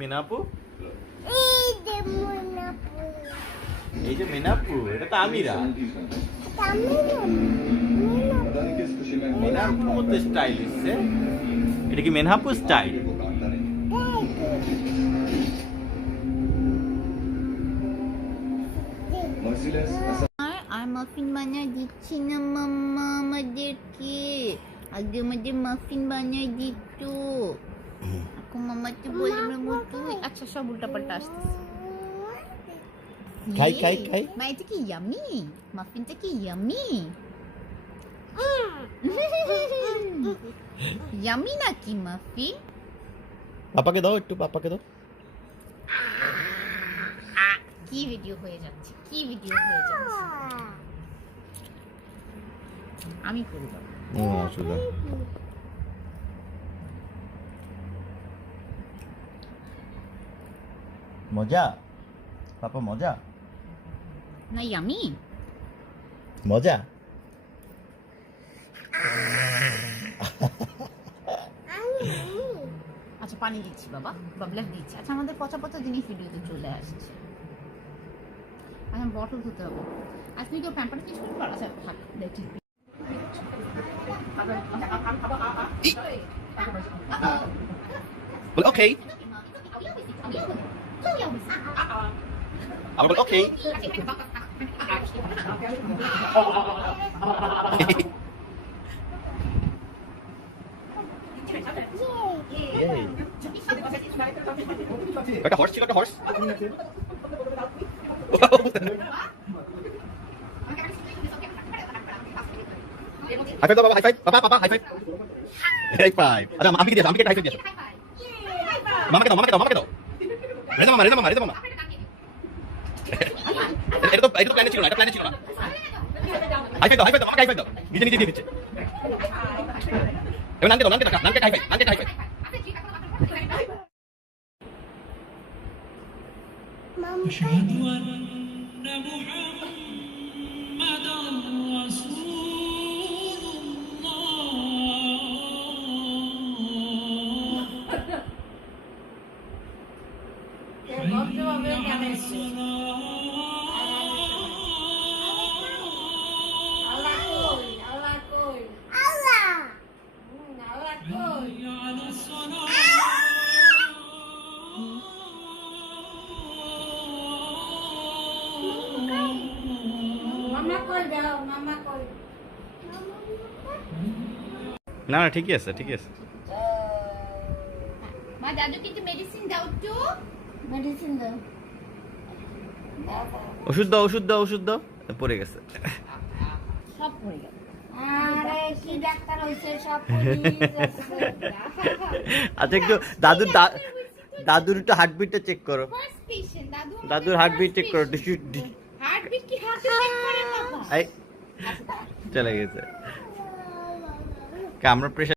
মেনাপু? এই যে মেনাপু, এটা তো আমিরা। মেনাপুর মধ্যে স্টাইল এসছে। এটা কি মেনহাপু স্টাইল? আর মাফিন বানিয়ে দিচ্ছি না মাম্মা আমাদেরকে। আগে আমাদের মাফিন বানিয়ে দিত। এখন মাম্মা তো বলে তুই আচ্ছা সব উল্টা পাল্টা আসতেছে। খাই খাই খাই। মা এটা কি ইয়ামি? মাফিনটা কি ইয়ামি? ইয়ামি নাকি মাফিন? পাপাকে দাও একটু, পাপাকে দাও। কি ভিডিও হয়ে যাচ্ছে, কি ভিডিও হয়ে যাচ্ছে। আমি করব। অসুবিধা। মজা পাপা, মজা না ইয়ামি? মজা। আচ্ছা পানি দিচ্ছি বাবা, বাবলার দিচ্ছি। আচ্ছা আমাদের পচা পচা জিনিস ভিডিওতে চলে আসছে। আচ্ছা বটল ধুতে হবে। আজকে কেউ প্যাম্পার চেঞ্জ করতে পারো? আচ্ছা থাক দেখি। ওকে, আবার বল ওকে। একটা হর্স ছিল, একটা হর্স। হাই ফাইভ দাও বাবা, হাই ফাইভ। পাপা পাপা হাই ফাইভ। High five. আচ্ছা আমি কি দিয়েছো? আমি কি হাই ফাইভ দিয়েছো? মামাকে দাও, মামাকে দাও, মামাকে দাও। রেজা মামা, রেজা মামা, রেজা মামা। এটা তো প্ল্যানে ছিল না, এটা প্ল্যানে ছিল না। হাই ফাইভ দাও, হাই ফাইভ দাও, আমাকে হাই ফাইভ দাও। নিজে নিজে দিয়ে দিচ্ছে। এবার নামকে দাও, নামকে দাও, নামকে হাই ফাইভ, নামকে হাই ফাইভ। أشهد أن محمدا رسول الله حي على الصلاة না না ঠিকই আছে, ঠিকই আছে। মা দাদুকে একটু মেডিসিন দাও তো। মেডিসিন দাও। ওষুধ দাও, ওষুধ দাও, ওষুধ দাও। পড়ে গেছে, সব পড়ে গেল। আরে কি ডাক্তার হইছে সব পুলিশ আচ্ছা একটু দাদুর একটু হার্টবিটটা চেক করো। ফার্স্ট পেশেন্ট দাদু। দাদুর হার্টবিট চেক করো। হার্টবিট কি হাতে চেক করে বাবা? চলে গেছে। আমরা প্রেশার